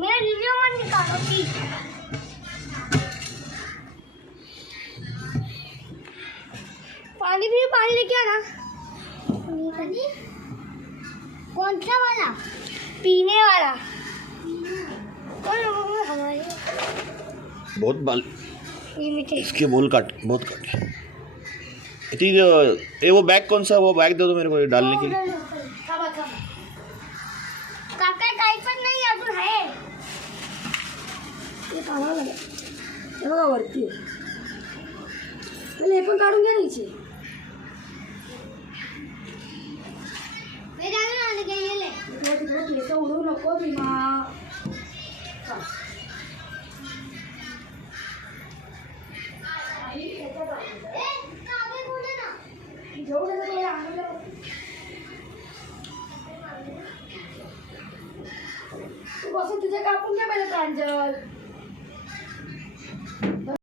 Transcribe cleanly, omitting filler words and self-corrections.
मेरा वीडियो मत निकालो प्लीज। पानी भी पानी लेके आना। पानी कौन सा वाला? पीने वाला। हमारे बहुत बाल इसके बोल काट बहुत काट। ये वो बैग कौन सा? वो बैग दे दो मेरे को डालने के लिए। काका डायपर नाही अजून आहे। ते काढावं लागेल. हे बघा वरती आहे. पहिले हे पण काढून घ्या ना इथे. तिकडे केस उडवू नको भीमा. तू बसून तुझे कापून घ्या पहिले प्रांजल.